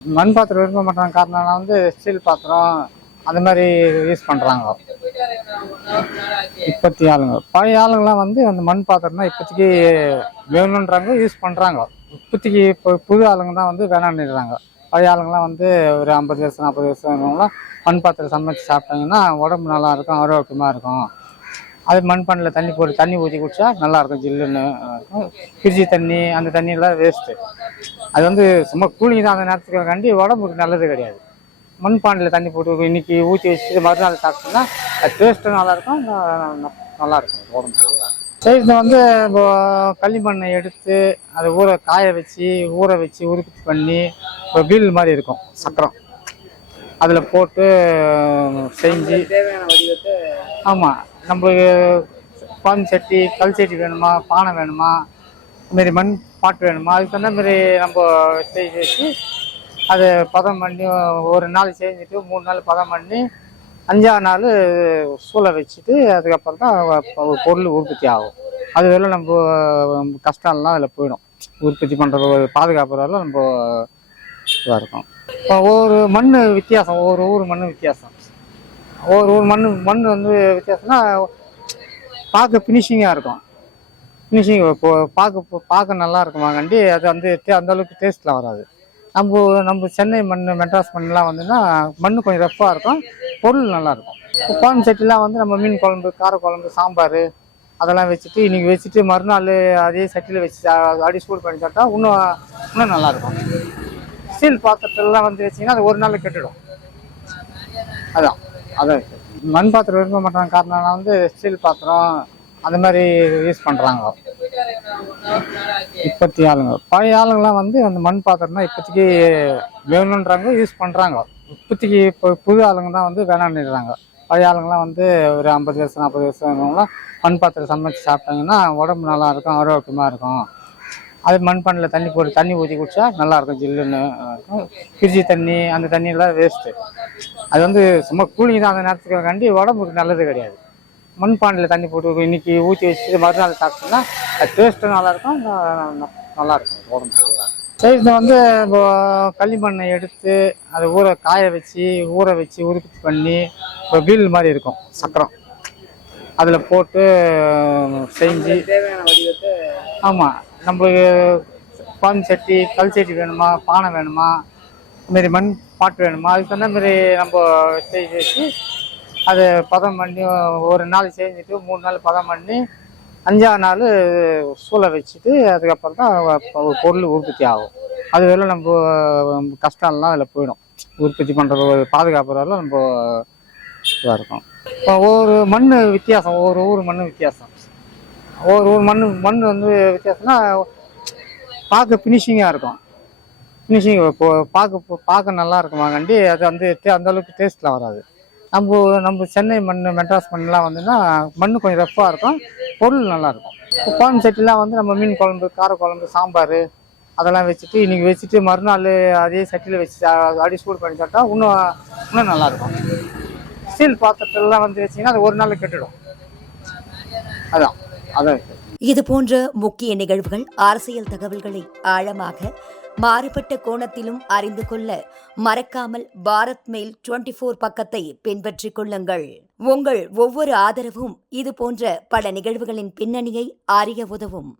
மண் பாத்திரம் விரும்ப மாட்டாங்க காரணம் வந்து ஸ்டீல் பாத்திரம் அந்த மாதிரி யூஸ் பண்ணுறாங்க இப்போத்தி ஆளுங்க. பழைய ஆளுங்கெல்லாம் வந்து அந்த மண் பாத்திரம் தான் இப்போதைக்கு வேணுன்றாங்க, யூஸ் பண்ணுறாங்க. இப்போதைக்கு இப்போ புது ஆளுங்க தான் வந்து வேணான்னுறாங்க. பழைய ஆளுங்கெல்லாம் வந்து ஒரு 50 வருஷம் 40 வருஷம் இருந்தவங்களாம் மண் பாத்திரம் சமைச்சு சாப்பிட்டாங்கன்னா உடம்பு நல்லா இருக்கும், ஆரோக்கியமாக இருக்கும். அது மண்பானையில் தண்ணி போட்டு தண்ணி ஊற்றி குடிச்சா நல்லாயிருக்கும், ஜில்லுன்னு இருக்கும். ஃப்ரிட்ஜி தண்ணி அந்த தண்ணியெல்லாம் வேஸ்ட்டு. அது வந்து சும்மா கூலிங் தான் அந்த நேரத்துக்கு கண்டி உடம்புக்கு நல்லது கிடையாது. மண்பானையில் தண்ணி போட்டு இன்னைக்கு ஊற்றி வச்சுட்டு மறுநாள் சாப்பிட்டோம்னா அது டேஸ்ட்டும் நல்லாயிருக்கும், நல்லாயிருக்கும் உடம்பு. செய்கிறது வந்து இப்போ களிமண்ணை எடுத்து அதை காய வச்சு ஊற வச்சு உற்பத்தி பண்ணி இப்போ வீல் மாதிரி இருக்கும் சக்கரம், அதில் போட்டு செஞ்சு தேவையான வடிவத்தை. ஆமாம், நம்மளுக்கு பான் சட்டி கல் சட்டி வேணுமா, பானை வேணுமா, இதுமாரி மண் பாட்டு வேணுமா, அதுக்கு தகுந்த மாதிரி நம்ம செஞ்சு வச்சு அதை பதம் பண்ணி ஒரு நாள் செஞ்சுட்டு 3 நாள் பதம் பண்ணி 5ஆவது நாள் சூளை வச்சுட்டு அதுக்கப்புறம் தான் பொருள் உற்பத்தி ஆகும். அது வேலை நம்ம கஷ்டம்லாம் அதில் போயிடும். உற்பத்தி பண்ணுறது பாதுகாப்புறதுல நம்ம இதாக இருக்கும். இப்போ ஒவ்வொரு மண் வித்தியாசம், ஒவ்வொரு ஊர் மண் வித்தியாசம். ஒவ்வொரு மண் வந்து வித்தியாசம்னா பார்க்க ஃபினிஷிங்காக இருக்கும். ஃபினிஷிங் இப்போ பார்க்க நல்லா இருக்குமாங்கண்டி அது வந்து அந்தளவுக்கு டேஸ்ட்டில் வராது. நம்ம சென்னை மண் மெட்ராஸ் மண்ணெலாம் வந்துன்னா மண் கொஞ்சம் ரஃப்பாக இருக்கும், பொருள் நல்லாயிருக்கும். இப்போ பான் சட்டிலாம் வந்து நம்ம மீன் குழம்பு, காரக்குழம்பு, சாம்பார் அதெல்லாம் வச்சுட்டு இன்றைக்கி வச்சுட்டு மறுநாள் அதே சட்டியில் வச்சு அடி சூடு பண்ணி சாப்பிட்டா இன்னும் நல்லாயிருக்கும். ஸ்டீல் பாத்திரத்துலலாம் வந்து வச்சிங்கன்னா அது ஒரு நாள் கெட்டுடும். அதான் மண் பாத்திரம் விரும்ப மாட்டாங்க காரணம் வந்து ஸ்டீல் பாத்திரம் அந்த மாதிரி யூஸ் பண்ணுறாங்க இப்போத்தி ஆளுங்க. பழைய ஆளுங்கெல்லாம் வந்து அந்த மண் பாத்திரம் தான் இப்போதைக்கு வேணுன்றாங்க, யூஸ் பண்ணுறாங்க. இப்போதைக்கு இப்போ புது ஆளுங்க தான் வந்து வேணான்னுறாங்க. பழைய ஆளுங்கெல்லாம் வந்து ஒரு 50 வருஷம் 40 வருஷம் இருந்தவங்களாம் மண் பாத்திரம் சமைச்சு சாப்பிட்டாங்கன்னா உடம்பு நல்லா இருக்கும், ஆரோக்கியமாக இருக்கும். அது மண்பானையில் தண்ணி போட்டு தண்ணி ஊற்றி குடிச்சா நல்லாயிருக்கும், ஜில்லுன்னு இருக்கும். ஃப்ரிட்ஜி தண்ணி அந்த தண்ணியெல்லாம் வேஸ்ட்டு. அது வந்து சும்மா கூலிங் தான் அந்த நேரத்துக்கு கண்டி உடம்புக்கு நல்லது கிடையாது. மண்பானையில் தண்ணி போட்டு இன்னைக்கு ஊற்றி வச்சுட்டு மறுநாள் சாப்பிட்டோம்னா அது டேஸ்ட்டும் நல்லாயிருக்கும், நல்லாயிருக்கும் உடம்பு. செய்கிறது வந்து இப்போ களிமண்ணை எடுத்து அதை காய வச்சு ஊற வச்சு உற்பத்தி பண்ணி இப்போ வீல் மாதிரி இருக்கும் சக்கரம், அதில் போட்டு செஞ்சு தேவையான வடிவத்தை. ஆமாம், நம்மளுக்கு பான் சட்டி கல் சட்டி வேணுமா, பானை வேணுமா, இதுமாரி மண் பாட்டு வேணுமா, அதுக்கு தகுந்த மாதிரி நம்ம செஞ்சு வச்சு அதை பதம் பண்ணி ஒரு நாள் செஞ்சுட்டு 3 நாள் பதம் பண்ணி 5ஆவது நாள் சூளை வச்சுட்டு அதுக்கப்புறம் தான் பொருள் உற்பத்தி ஆகும். அது வேலை நம்ம கஷ்டம்லாம் அதில் போயிடும். உற்பத்தி பண்ணுறது பாதுகாப்புறதுல நம்ம இதாக இருக்கும். இப்போ ஒவ்வொரு மண் வித்தியாசம், ஒவ்வொரு ஊர் மண் வித்தியாசம். ஒவ்வொரு மண் வந்து வித்தியாசம்னா பார்க்க ஃபினிஷிங்காக இருக்கும். ஃபினிஷிங் இப்போ பார்க்க நல்லா இருக்குமாங்கண்டி அது வந்து அந்தளவுக்கு டேஸ்ட்டில் வராது. நம்ம சென்னை மண் மெட்ராஸ் மண்ணெலாம் வந்துன்னா மண் கொஞ்சம் ரஃப்பாக இருக்கும், பொருள் நல்லாயிருக்கும். இப்போ பான் சட்டிலாம் வந்து நம்ம மீன் குழம்பு, காரக்குழம்பு, சாம்பார் அதெல்லாம் வச்சுட்டு இன்றைக்கி வச்சுட்டு மறுநாள் அதே சட்டியில் வச்சு அடி சூடு பண்ணி சாப்பிட்டா இன்னும் நல்லாயிருக்கும். ஸ்டீல் பாத்திரத்துலலாம் வந்து வச்சிங்கன்னா அது ஒரு நாள் கெட்டுடும். அதான் இது போன்ற முக்கிய நிகழ்வுகள், அரசியல் தகவல்களை ஆழமாக மாறுபட்ட கோணத்திலும் அறிந்து கொள்ள மறக்காமல் பாரத் மெயில் 24 பக்கத்தை பின்பற்றிக் கொள்ளுங்கள். உங்கள் ஒவ்வொரு ஆதரவும் இது போன்ற பல நிகழ்வுகளின் பின்னணியை அறிய உதவும்.